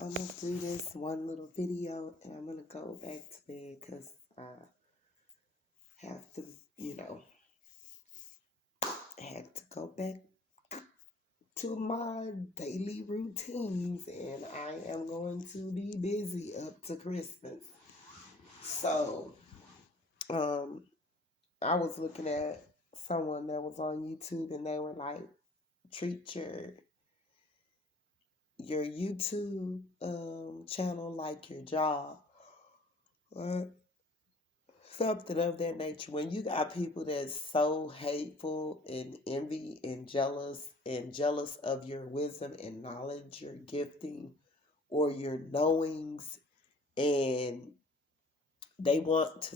I'm gonna do this one little video and I'm gonna go back to bed because I have to, you know, had to go back to my daily routines and I am going to be busy up to Christmas. So, um, I was looking at someone that was on YouTube and they were like, treat your YouTube channel like your job. Right? Something of that nature. When you got people that's so hateful and envy and jealous of your wisdom and knowledge, your gifting, or your knowings, and they want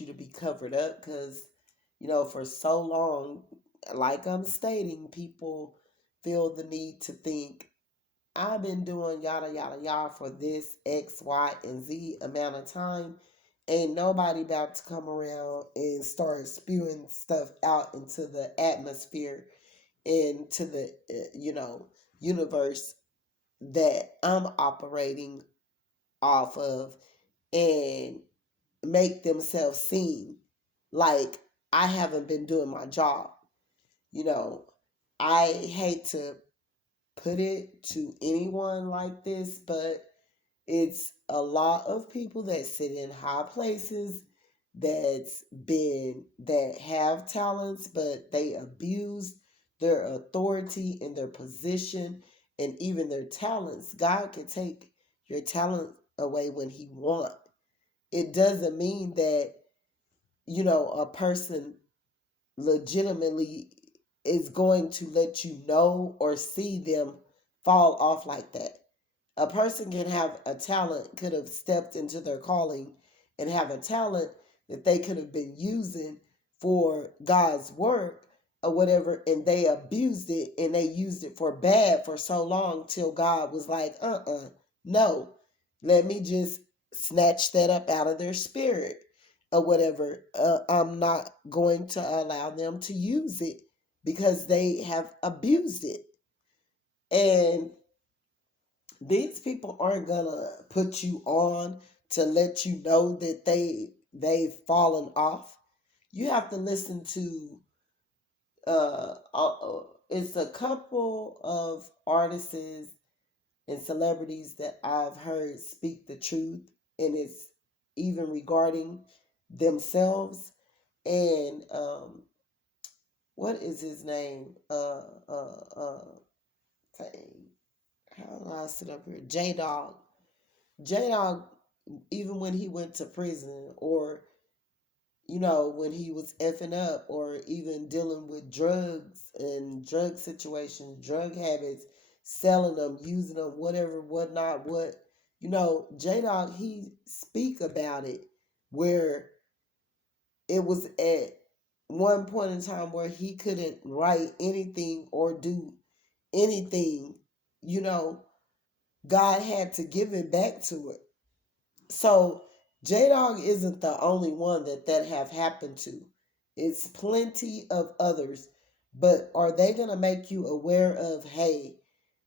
you to be covered up because for so long, like I'm stating, people feel the need to think I've been doing yada yada yada for this X, Y, and Z amount of time. Ain't nobody about to come around and start spewing stuff out into the atmosphere, into the universe that I'm operating off of, and make themselves seem like I haven't been doing my job. You know, I hate to put it to anyone like this, but it's a lot of people that sit in high places that have talents, but they abuse their authority and their position and even their talents. God can take your talent away when he want. It doesn't mean that, a person legitimately is going to let you know or see them fall off like that. A person can have a talent, could have stepped into their calling and have a talent that they could have been using for God's work or whatever, and they abused it and they used it for bad for so long till God was like, no, let me just snatch that up out of their spirit or whatever. I'm not going to allow them to use it because they have abused it. And these people aren't gonna put you on to let you know that they've fallen off. You have to listen to it's a couple of artists and celebrities that I've heard speak the truth, and it's even regarding themselves. And what is his name? Dang, how do I sit up here? J Dog. J Dog, even when he went to prison, or when he was effing up, or even dealing with drugs and drug situations, drug habits, selling them, using them, whatever, whatnot, J Dog, he speak about it, where it was at one point in time where he couldn't write anything or do anything, you know, God had to give it back to it. So J Dog isn't the only one that have happened to. It's plenty of others. But are they gonna make you aware of, hey,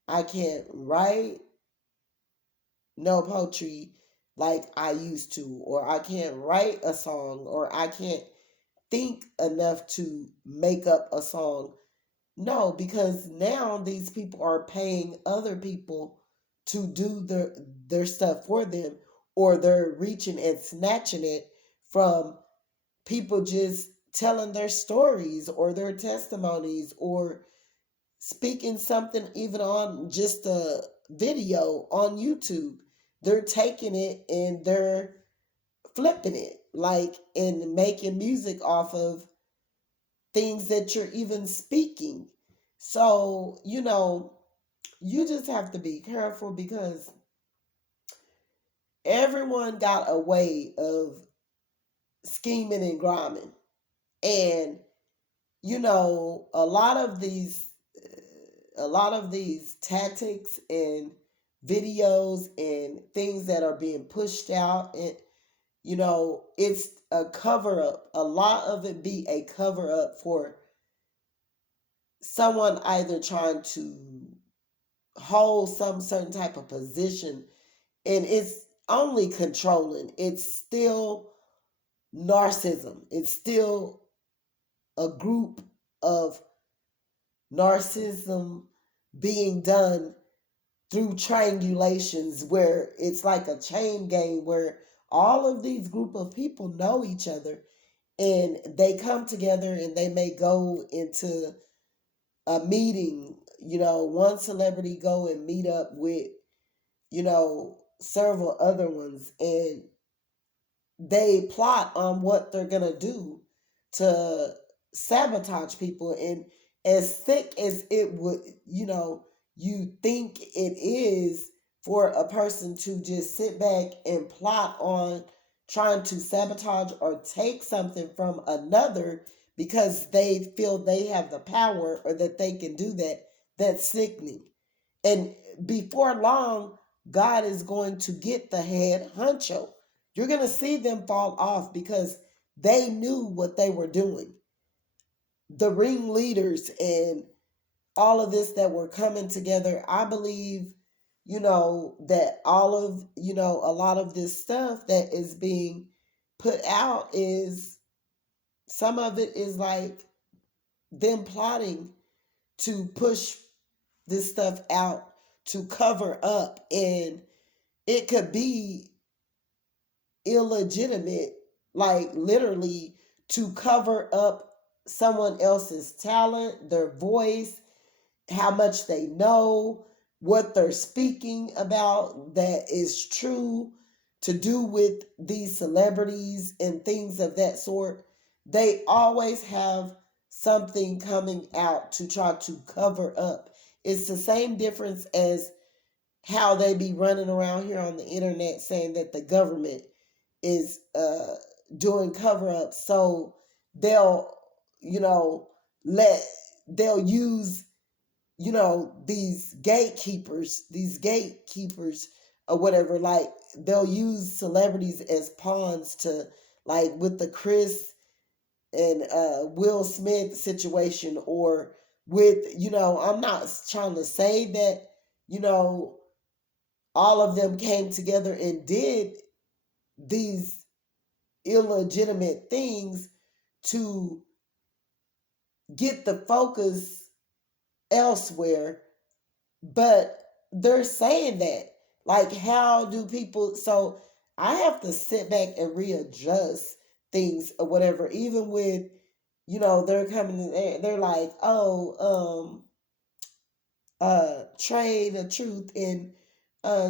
I can't write no poetry like I used to, or I can't write a song, or I can't think enough to make up a song? No, because now these people are paying other people to do their stuff for them, or they're reaching and snatching it from people just telling their stories or their testimonies, or speaking something even on just a video on YouTube. They're taking it and they're flipping it, like, and making music off of things that you're even speaking. So, you just have to be careful because everyone got a way of scheming and grinding. And, a lot of these tactics and videos and things that are being pushed out, and it's a cover up. A lot of it be a cover up for someone either trying to hold some certain type of position, and it's only controlling. It's still narcissism. It's still a group of narcissism being done through triangulations, where it's like a chain game where all of these group of people know each other, and they come together and they may go into a meeting. One celebrity go and meet up with several other ones, and they plot on what they're gonna do to sabotage people. And as thick as it would, you think it is for a person to just sit back and plot on trying to sabotage or take something from another because they feel they have the power or that they can do that, that's sickening. And before long, God is going to get the head honcho. You're going to see them fall off because they knew what they were doing. The ringleaders and all of this that were coming together, I believe, that all of, a lot of this stuff that is being put out is, some of it is like them plotting to push this stuff out to cover up. And it could be illegitimate, like literally to cover up someone else's talent, their voice, how much they know, what they're speaking about that is true, to do with these celebrities and things of that sort. They always have something coming out to try to cover up. It's the same difference as how they be running around here on the internet saying that the government is doing cover ups. So they'll, you know, let they'll use, these gatekeepers or whatever. Like they'll use celebrities as pawns to, like with the Chris and Will Smith situation, or with, I'm not trying to say that, you know, all of them came together and did these illegitimate things to get the focus elsewhere, but they're saying that. Like, how do people? So I have to sit back and readjust things or whatever. Even with, they're coming in there, they're like, oh, Trae the Truth and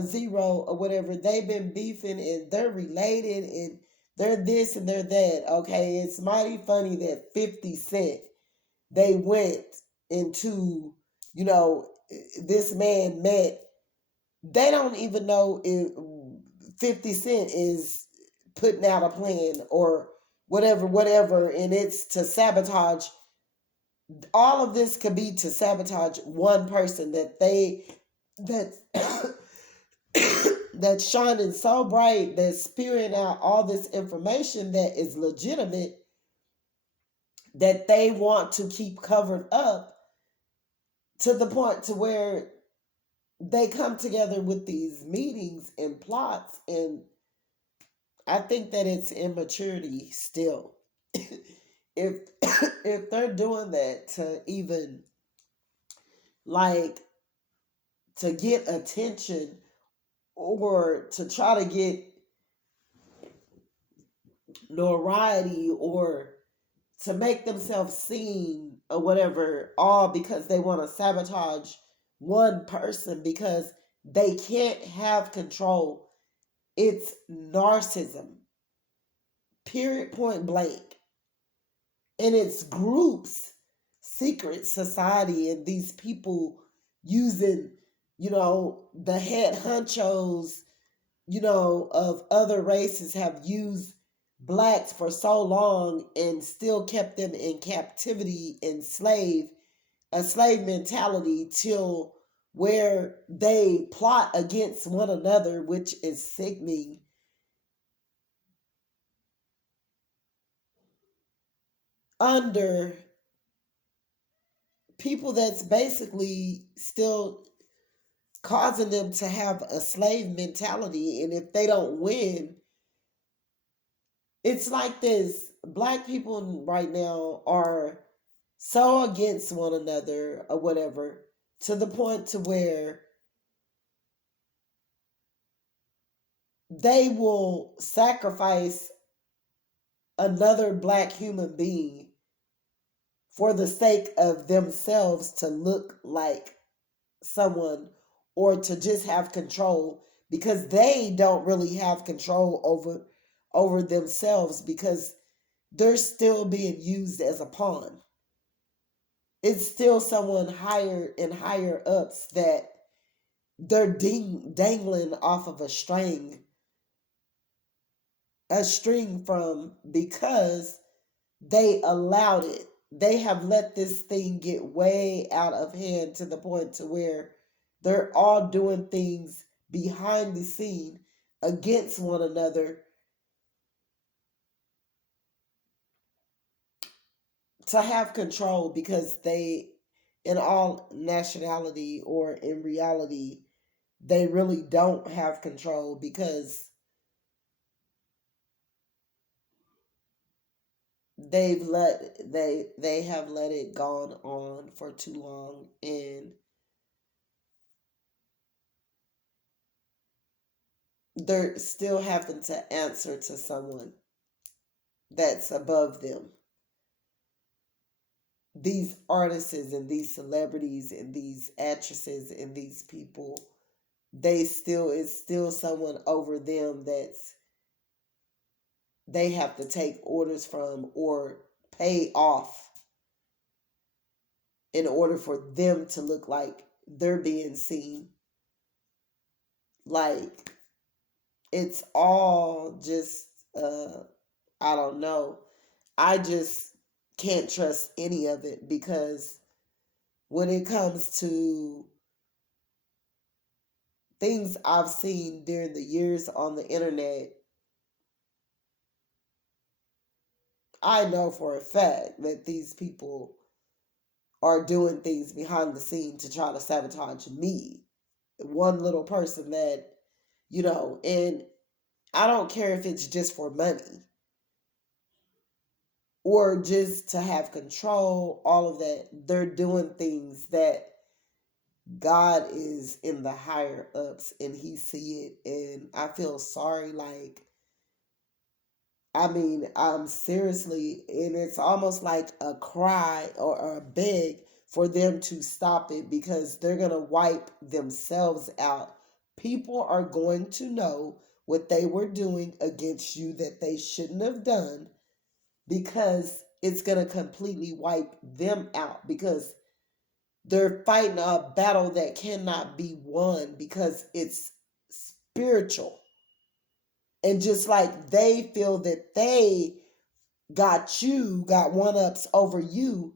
Zero or whatever, they've been beefing and they're related and they're this and they're that. Okay, it's mighty funny that 50 Cent, they went into, this man met, they don't even know if 50 Cent is putting out a plan or whatever, and it's to sabotage. All of this could be to sabotage one person that that's shining so bright, that's spewing out all this information that is legitimate, that they want to keep covered up, to the point to where they come together with these meetings and plots. And I think that it's immaturity still. if if they're doing that to even, like, to get attention or to try to get notoriety or to make themselves seen or whatever, all because they want to sabotage one person because they can't have control. It's narcissism, period, point blank. And it's groups, secret society, and these people using, the head honchos, of other races have used blacks for so long and still kept them in captivity, enslaved, a slave mentality, till where they plot against one another, which is sickening, under people that's basically still causing them to have a slave mentality. And if they don't win, it's like this. Black people right now are so against one another or whatever, to the point to where they will sacrifice another black human being for the sake of themselves to look like someone, or to just have control, because they don't really have control over themselves, because they're still being used as a pawn. It's still someone higher and higher ups that they're dangling off of a string from, because they allowed it. They have let this thing get way out of hand, to the point to where they're all doing things behind the scene against one another to have control, because they, in all nationality or in reality, they really don't have control, because they have let it gone on for too long, and they're still having to answer to someone that's above them. These artists and these celebrities and these actresses and these people, they still, it's still someone over them that's, they have to take orders from or pay off in order for them to look like they're being seen. Like, it's all just, I don't know. I just can't trust any of it, because when it comes to things I've seen during the years on the internet, I know for a fact that these people are doing things behind the scene to try to sabotage me. One little person that, and I don't care if it's just for money or just to have control, all of that. They're doing things that God is in the higher ups and he see it, and I feel sorry. Like, I mean, I'm seriously, and it's almost like a cry or a beg for them to stop it, because they're going to wipe themselves out. People are going to know what they were doing against you that they shouldn't have done, because it's going to completely wipe them out, because they're fighting a battle that cannot be won, because it's spiritual. And just like they feel that they got one ups over you,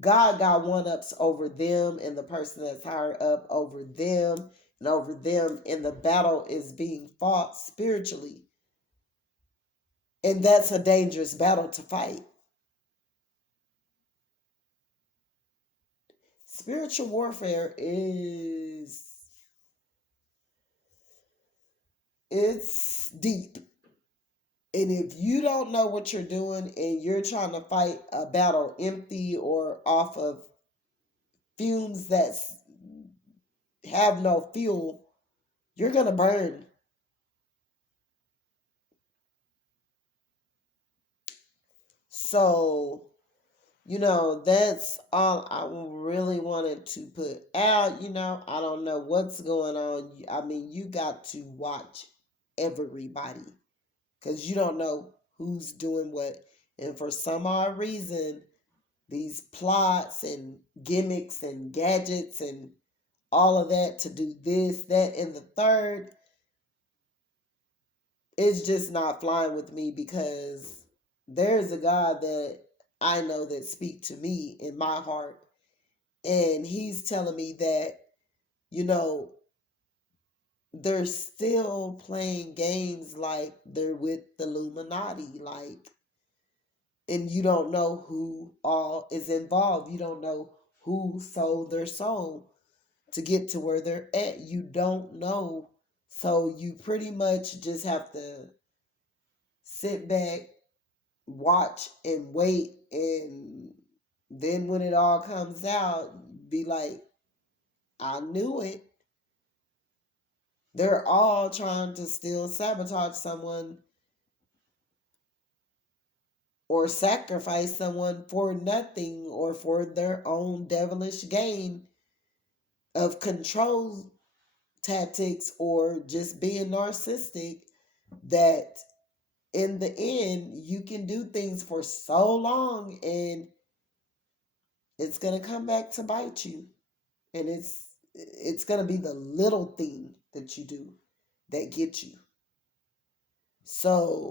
God got one ups over them, and the person that's higher up over them and over them. And the battle is being fought spiritually. And that's a dangerous battle to fight. Spiritual warfare it's deep. And if you don't know what you're doing and you're trying to fight a battle empty or off of fumes that have no fuel, you're going to burn. So, that's all I really wanted to put out. I don't know what's going on. I mean, you got to watch everybody, because you don't know who's doing what. And for some odd reason, these plots and gimmicks and gadgets and all of that to do this, that, and the third, it's just not flying with me, because there's a God that I know that speak to me in my heart, and he's telling me that, you know, they're still playing games like they're with the Illuminati, like, and you don't know who all is involved. You don't know who sold their soul. to get to where they're at. You don't know. So you pretty much just have to sit back, watch, and wait. And then when it all comes out, be like, I knew it. They're all trying to still sabotage someone or sacrifice someone for nothing or for their own devilish gain of control tactics or just being narcissistic, that in the end you can do things for so long and it's going to come back to bite you. And it's going to be the little thing that you do that gets you. So